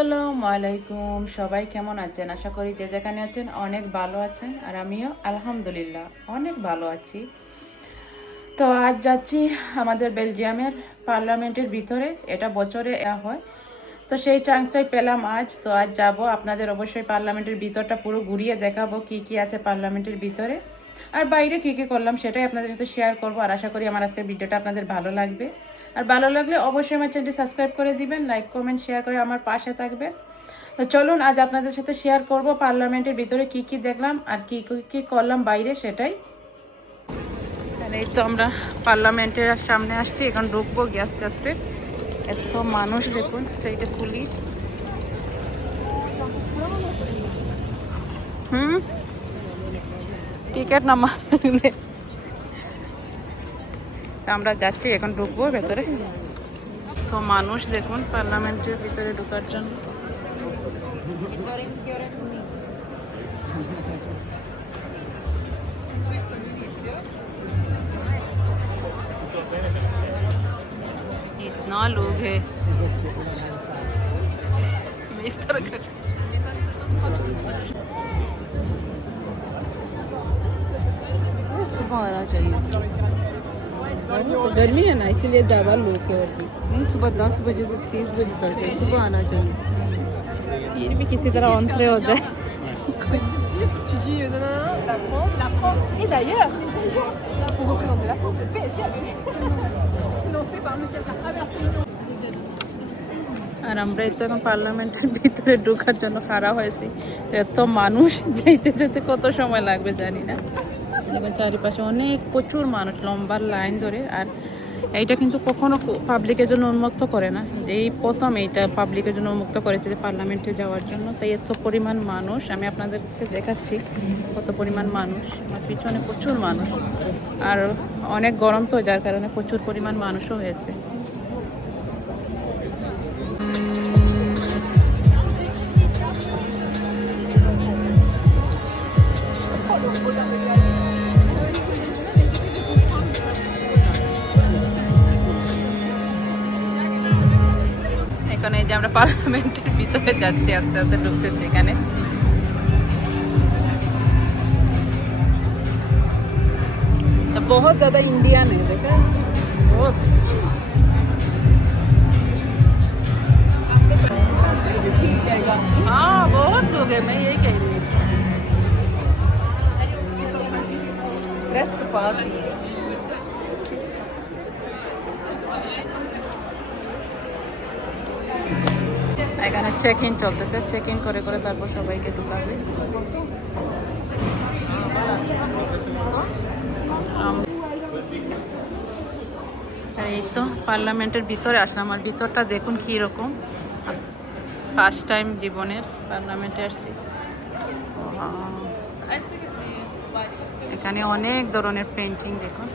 আসসালামু আলাইকুম, সবাই কেমন আছেন? আশা করি যে যেখানে আছেন অনেক ভালো আছেন, আর আমিও আলহামদুলিল্লাহ অনেক ভালো আছি। তো আজ যাচ্ছি আমাদের বেলজিয়ামের পার্লামেন্টের ভিতরে। এটা বছরে হয়, তো সেই চান্সটাই পেলাম আজ। তো আজ যাব, আপনাদের অবশ্যই পার্লামেন্টের ভিতরটা পুরো ঘুরিয়ে দেখাবো কি কি আছে পার্লামেন্টের ভিতরে, আর বাইরে কি কি করলাম সেটাই আপনাদের সাথে শেয়ার করবো। আর আশা করি আমার আজকের ভিডিওটা আপনাদের ভালো লাগবে। আর ভালো লাগলে অবশ্যই আমার চ্যানেলটি সাবস্ক্রাইব করে দিবেন, লাইক কমেন্ট শেয়ার করে আমার পাশে থাকবেন। তো চলুন আজ আপনাদের সাথে শেয়ার করব পার্লামেন্টের ভিতরে কি কি দেখলাম আর কি কি করলাম বাইরে সেটাই। আর এই তো আমরা পার্লামেন্টের সামনে আসছি, এখন ঢুকবো আস্তে আস্তে। এত মানুষ দেখুন, সেইটা পুলিশ। টিকিট না মারলে আমরা যাচ্ছি, এখন ঢুকবো ভেতরে। তো মানুষ দেখুন পার্লামেন্টের ভিতরে ঢোকার জন্য। इतना लोग है इस तरह का। सुबह आना चाहिए, गर्मी है ना इसलिए ज़्यादा लोग है। और भी नहीं, सुबह 10 बजे से 6 बजे तक है, सुबह आना चाहिए। फिर भी किसी तरह एंट्री हो जाए। Tu dis non, non, non, la France, et d'ailleurs, pour représenter la France, le PSG a gagné. Financé par Michel qui a traversé le monde. আর আমরা এই তো এখন পার্লামেন্টের ভিতরে ঢোকার জন্য খাড়া হয়েছি। এত মানুষ, যেতে যেতে কত সময় লাগবে জানি না। এখন চারিপাশে অনেক প্রচুর মানুষ লম্বা লাইন ধরে। আর এইটা কিন্তু কখনো পাবলিকের জন্য উন্মুক্ত করে না, এই প্রথম এইটা পাবলিকের জন্য উন্মুক্ত করেছে যে পার্লামেন্টে যাওয়ার জন্য। তাই এত পরিমাণ মানুষ, আমি আপনাদেরকে দেখাচ্ছি কত পরিমাণ মানুষ। আমার পিছনে প্রচুর মানুষ, আর অনেক গরম তো, যার কারণে প্রচুর পরিমাণ মানুষও হয়েছে। এখানে যে আমরা পার্লামেন্টের ভিতরে যাচ্ছি, আস্তে আস্তে ঢুকতেছি। এখানে बहुत ज़्यादा इंडियन है, देखा बहुत। हाँ बहुत लोग है, मैं यही कह रही हूँ। प्रेस के पास ही है। এখানে চেক ইন চলতেছে, চেক ইন করে করে তারপর সবাইকে ঢুকাবে। এই তো পার্লামেন্টের ভিতরে আসলাম, আর ভিতরটা দেখুন কি রকম। ফার্স্ট টাইম জীবনের পার্লামেন্টে আসছি। এখানে অনেক ধরনের পেন্টিং দেখুন।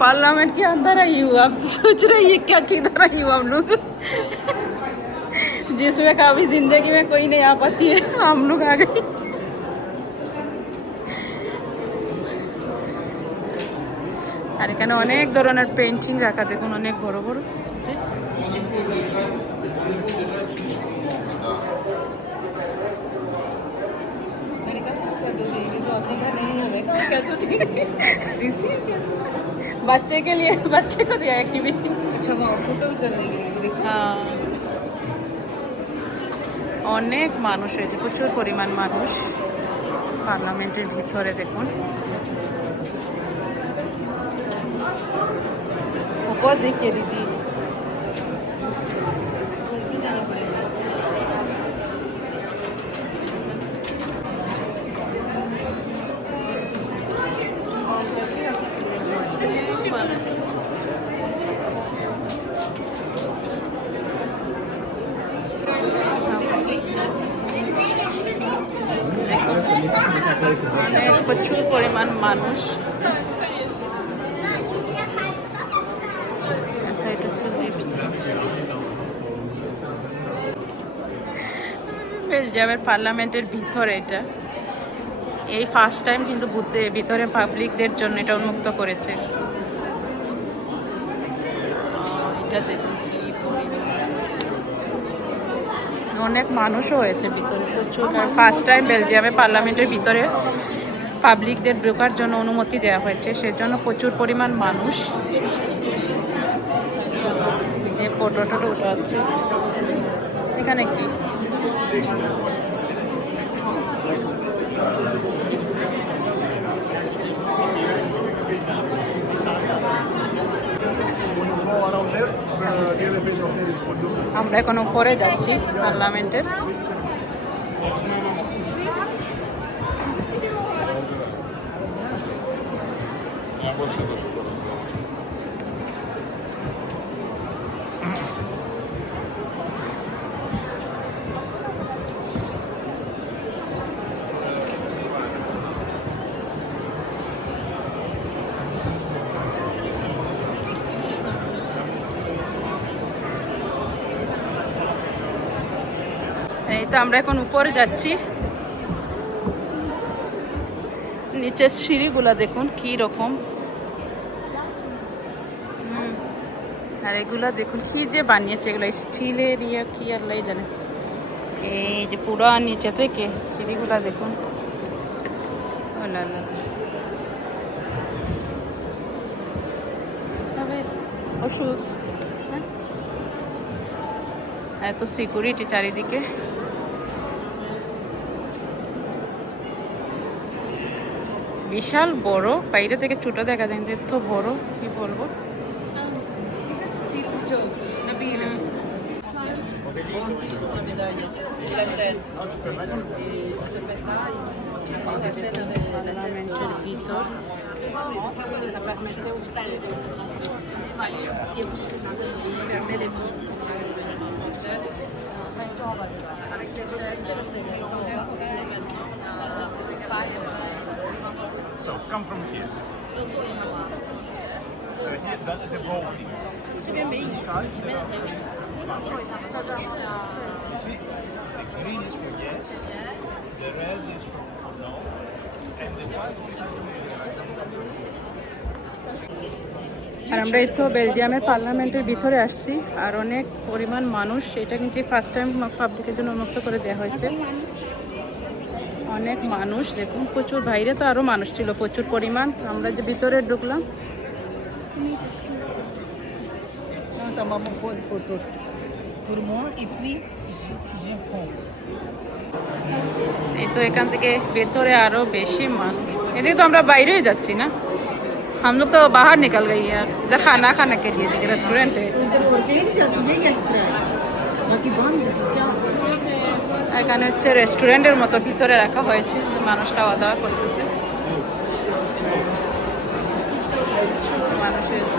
पार्लियामेंट के अंदर आई हूँ, आप सोच रहे हैं क्या किधर आई हूँ हम लोग जिसमें कभी जिंदगी में कोई नहीं आ पाती है, हम लोग आ गए। আর এখানে অনেক ধরনের পেন্টিং রাখা দেখুন, অনেক বড় বড়। बच्चे के लिए, बच्चे को दिया एक्टिविटी। अच्छा वहाँ फोटो करने के लिए। हाँ অনেক মানুষ হয়েছে, প্রচুর পরিমাণ মানুষ পার্লামেন্টের ভিতরে দেখুন। উপর দেখিয়ে দিদি। প্রচুর পরিমাণ মানুষ। বেলজিয়ামের পার্লামেন্টের ভিতরে এটা। এই ফার্স্ট টাইম কিন্তু ভিতরে পাবলিকদের জন্য এটা উন্মুক্ত করেছে। এটা দেখুন কি পরিমাণ, অনেক মানুষও হয়েছে ভিতরে প্রচুর। ফার্স্ট টাইম বেলজিয়ামে পার্লামেন্টের ভিতরে পাবলিকদের ঢোকার জন্য অনুমতি দেওয়া হয়েছে, সেজন্য প্রচুর পরিমাণ মানুষ। যে ফটো টটো ওটা আছে এখানে কি আমরা এখন উপরে যাচ্ছি পার্লামেন্টের। এই তো আমরা এখন উপরে যাচ্ছি। নিচের সিঁড়িগুলা দেখুন কি রকম, আর এগুলা দেখুন কি যে বানিয়েছে, এগুলো স্টিলের ইয়া কি আল্লাহ জানে। এই যে পুরা নিচে থেকে সিঁড়িগুলা দেখুন, ওষুধ, এত সিকিউরিটি চারিদিকে। বিশাল বড়, বাইরে থেকে ছোট দেখা যায়, এত বড় কি বলবো। So come from here. So here, that's the rolling. Inside, there are buttons. You see, the green is for yes, the red is for no, and the white is for আর আমরা এই তো বেলজিয়ামের পার্লামেন্টের ভিতরে আসছি, আর অনেক পরিমাণ মানুষ। এটা কিন্তু ফার্স্ট টাইম পাবলিকের জন্য উন্মুক্ত করে দেওয়া হয়েছে। অনেক মানুষ দেখুন, প্রচুর। বাইরে তো আরও মানুষ ছিল প্রচুর পরিমাণ। আমরা যে ভিতরে ঢুকলাম, এই তো এখান থেকে ভেতরে আরো বেশি মানুষ। এদিকে তো আমরা বাইরে যাচ্ছি না, हम लोग तो बाहर निकल गई यार, इधर खाना खाने के लिए रेस्टोरेंट है। এখানে হচ্ছে রেস্টুরেন্টের মতো ভিতরে রাখা হয়েছে, মানুষ খাওয়া দাওয়া করতেছে। মানুষ হয়েছে।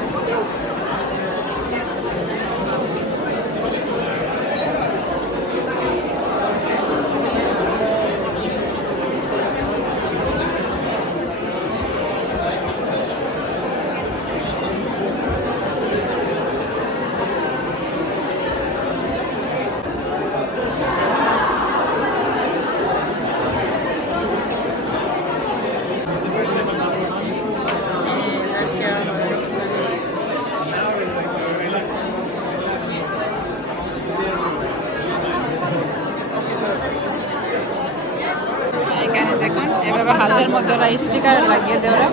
এখানে দেখুন এভাবে হাতের মধ্যে ওরা স্টিকার লাগিয়ে দেয় ওরা।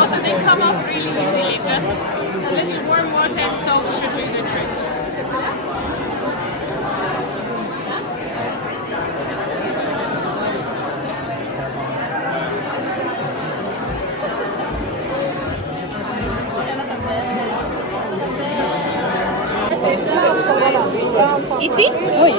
Also, they come off really easily. Just a little warm water and salt should do the trick. Ici? Oui.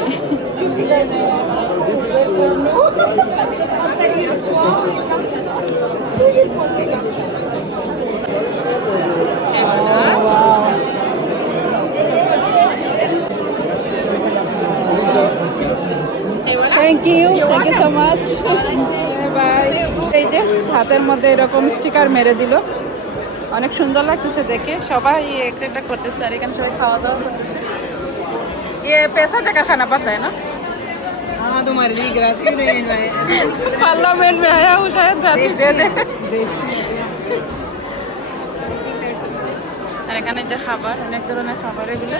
Thank you so much. Bye. এই যে হাতের মধ্যে এরকম স্টিকার মেরে দিল, অনেক সুন্দর লাগতেছে দেখে, সবাই একটা একটা করতেছে আর এখানে সবাই খাওয়া দাওয়া করতেছে। ये पैसा देकर खाना पड़ता है ना? हाँ तुम्हारे लिए ग्राफिक में पार्लियामेंट में आया हूँ शायद gratis दे दे। আর এখানে যে খাবার, অনেক ধরনের খাবার এগুলো।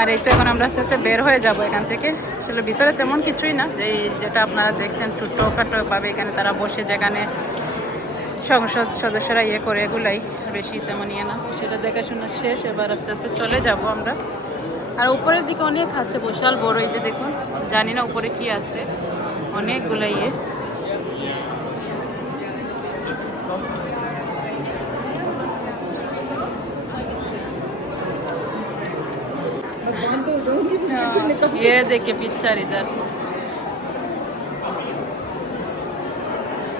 আর এই তো এখন আমরা আস্তে আস্তে বের হয়ে যাব এখান থেকে। আসলে ভিতরে তেমন কিছুই না, এই যেটা আপনারা দেখছেন ছোটোখাটো ভাবে এখানে তারা বসে যেখানে সংসদ সদস্যরা ইয়ে করে, এগুলাই বেশি তেমন ইয়ে না, সেটা দেখাশোনা শেষ। এবার আস্তে আস্তে চলে যাব আমরা। আর উপরের দিকে অনেক আছে, বিশাল বড়, এই যে দেখুন, জানি না উপরে কি আছে, অনেকগুলো ইয়ে। ये देखिए पिक्चर इधर,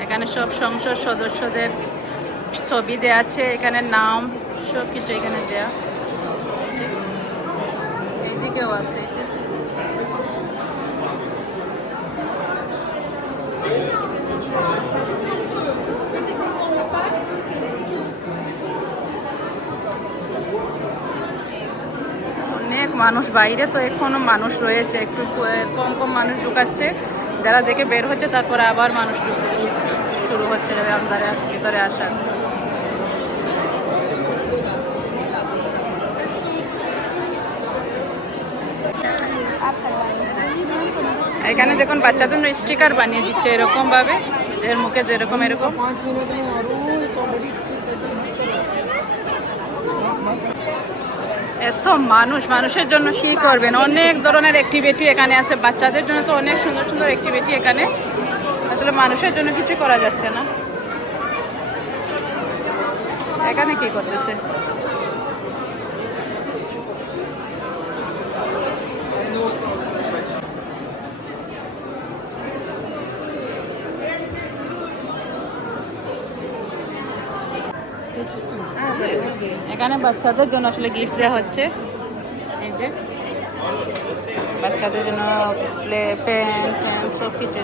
এখানে সব সংসদ সদস্যদের ছবি দেয়া আছে, এখানে নাম সব কিছু এখানে দেয়া। এইদিকেও আছে, এই যে অনেক মানুষ বাইরে, তো এখনো মানুষ রয়েছে, একটু কম কম মানুষ ঢুকাচ্ছে, যারা দেখে বের হচ্ছে তারপরে আবার মানুষ শুরু হচ্ছে ভিতরে আসার। এখানে দেখুন বাচ্চাদের জন্য স্টিকার বানিয়ে দিচ্ছে এরকম ভাবে, এর মুখে যেরকম এরকম। এত মানুষ, মানুষের জন্য কি করবেন, অনেক ধরনের অ্যাক্টিভিটি এখানে আছে, বাচ্চাদের জন্য তো অনেক সুন্দর সুন্দর অ্যাক্টিভিটি এখানে, আসলে মানুষের জন্য কিছু করা যাচ্ছে না। এখানে কি করতেছে, এখানে বাচ্চাদের জন্য আসলে গিফট দেওয়া হচ্ছে, এই যে বাচ্চাদের জন্য পেন সব কিছু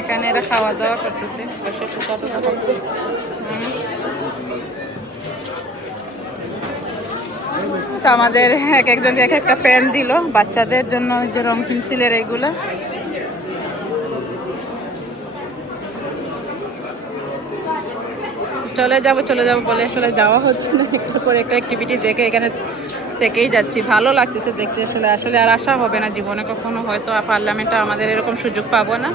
এখানে এরা খাওয়া দাওয়া করতেছে, বসে পোকা টোকা করতে। তো আমাদের এক একজনকে এক একটা পেন দিল বাচ্চাদের জন্য, ওই যে রং পেন্সিলের এইগুলো। চলে যাব বলে আসলে যাওয়া হচ্ছে না, একটু করে একটা অ্যাক্টিভিটি দেখে এখানে থেকেই যাচ্ছি, ভালো লাগতেছে দেখতে। আসলে আর আসা হবে না জীবনে কখনো, হয়তো পার্লামেন্টে আমাদের এরকম সুযোগ পাবো না,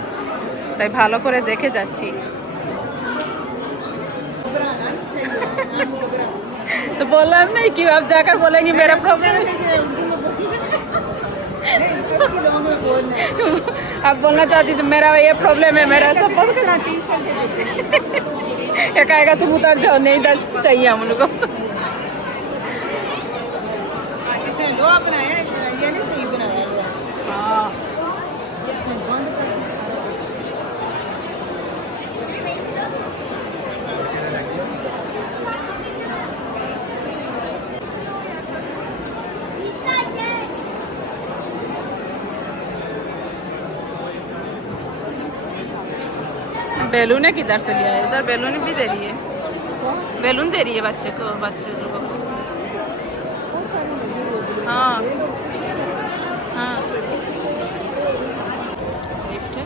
তাই ভালো করে দেখে যাচ্ছি। तो बोला नहीं कि आप जाकर बोलेंगे मेरा प्रॉब्लम, आप बोलना चाहती तो मेरा ये प्रॉब्लम है, मेरा सब क्या कहेगा, तुम उतर जाओ, नहीं दस चाहिए हम लोग को। हाँ बैलून है, किधर से लिया है, इधर बैलून भी दे रही है, बैलून दे रही है बच्चे लोगों को। हाँ हाँ लिफ्ट है।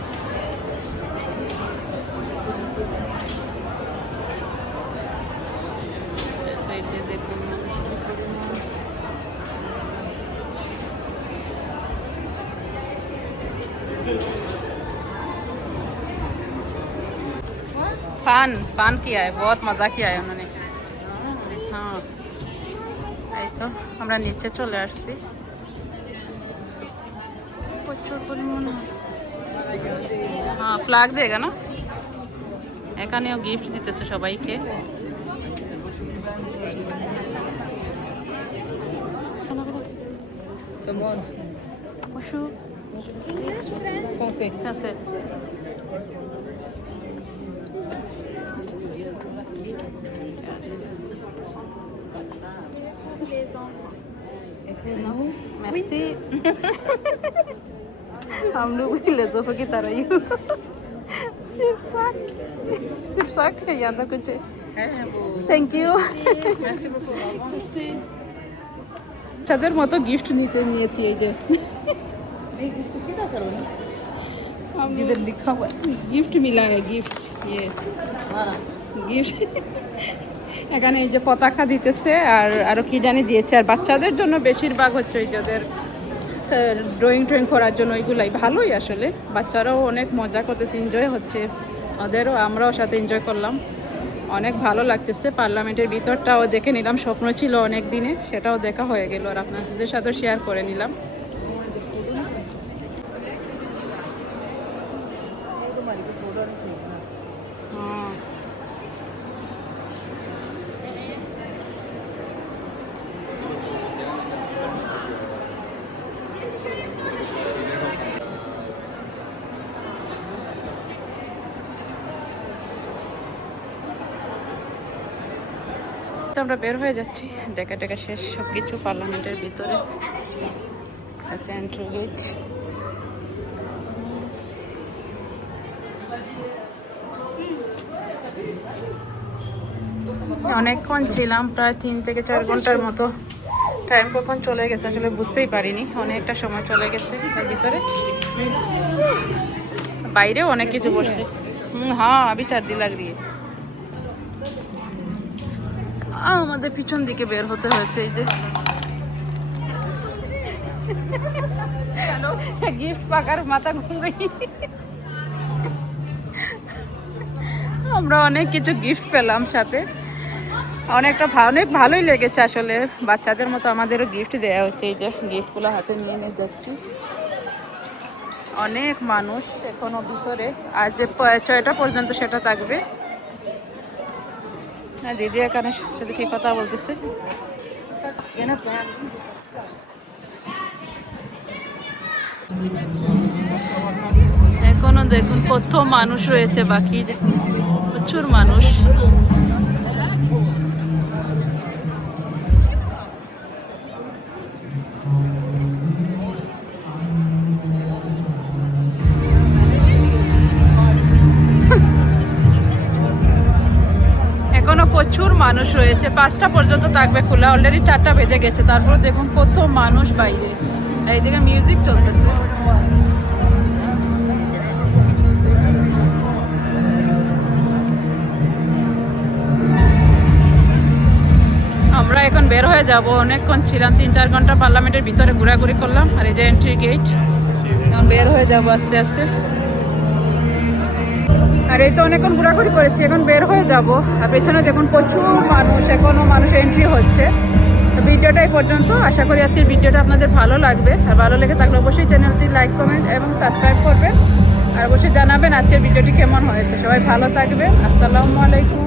ऐसे देखो पान किया है, बहुत मज़ा किया है उन्होंने। हाँ এই তো আমরা নিচে চলে আসছি, প্রচুর পরিমাণ। হ্যাঁ ফ্ল্যাগ দেगा না, এখানেও গিফট দিতেছে সবাইকে। Merci. हम लोग भी ले तो की तरह ही सिर्फ साक है यहाँ तक कुछ थैंक यू তাদের মতো গিফট নিতে নিয়েছি এই যে इसको सीधा करो ना हम जिधर लिखा हुआ गिफ्ट मिला है गिफ्ट ये गिफ्ट এখানে এই যে পতাকা দিতেছে আর আরো কি জানি দিয়েছে আর বাচ্চাদের জন্য বেশিরভাগ হচ্ছে ওই যাদের ড্রয়িং ট্রয়িং করার জন্য ওইগুলাই ভালোই আসলে বাচ্চারাও অনেক মজা করতেছে এনজয় হচ্ছে ওদেরও আমরাও সাথে এনজয় করলাম অনেক ভালো লাগতেছে পার্লামেন্টের ভিতরটাও দেখে নিলাম স্বপ্ন ছিল অনেক দিনে সেটাও দেখা হয়ে গেল আর আপনাদের সাথে শেয়ার করে নিলাম আমরা বের হয়ে যাচ্ছি দেখা টেকা শেষ সব কিছু পার্লামেন্টের ভিতরে এন্ট্রি গেট অনেকক্ষণ ছিলাম প্রায় 3 থেকে 4 ঘন্টার মতো টাইম কখন চলে গেছে আসলে বুঝতেই পারিনি অনেকটা সময় চলে গেছে এর ভিতরে বাইরেও অনেক কিছু বসছে হ্যাঁ अभी 4 दिन लग रही है আমাদের পিছন দিকে বের হতে হয়েছে এই যে গিফট পাকার মাথা ঘুম গই আমরা অনেক কিছু গিফট পেলাম সাথে অনেক ভালোই লেগেছে আসলে বাচ্চাদের মতো আমাদেরও গিফট দেওয়া হচ্ছে এই যে গিফটগুলো হাতে নিয়ে নিয়ে যাচ্ছি অনেক মানুষ এখনো ভিতরে আজ যে 6টা পর্যন্ত সেটা থাকবে হ্যাঁ দিদি এখানে সাথে কি কথা বলতেছে এখনো দেখুন কত মানুষ রয়েছে বাকি প্রচুর মানুষ এখনো প্রচুর মানুষ রয়েছে 5টা পর্যন্ত থাকবে খোলা অলরেডি 4টা বেজে গেছে তারপর দেখুন কত মানুষ বাইরে এইদিকে মিউজিক চলতেছে আমরা এখন বের হয়ে যাব অনেকক্ষণ ছিলাম 3-4 ঘন্টা পার্লামেন্টের ভিতরে ঘোরাঘুরি করলাম আর এই যে এন্ট্রি গেট এখন বের হয়ে যাব আস্তে আস্তে আর এই তো অনেকক্ষণ ঘোরাঘুরি করেছি এখন বের হয়ে যাব আর পেছনে দেখুন প্রচুর মানুষ এখনো মানুষ এন্ট্রি হচ্ছে ভিডিওটা এই পর্যন্ত আশা করি আজকের ভিডিওটা আপনাদের ভালো লাগবে আর ভালো লেগে থাকলে অবশ্যই চ্যানেলটি লাইক কমেন্ট এবং সাবস্ক্রাইব করবেন আর অবশ্যই জানাবেন আজকের ভিডিওটি কেমন হয়েছে সবাই ভালো থাকবেন আসসালামু আলাইকুম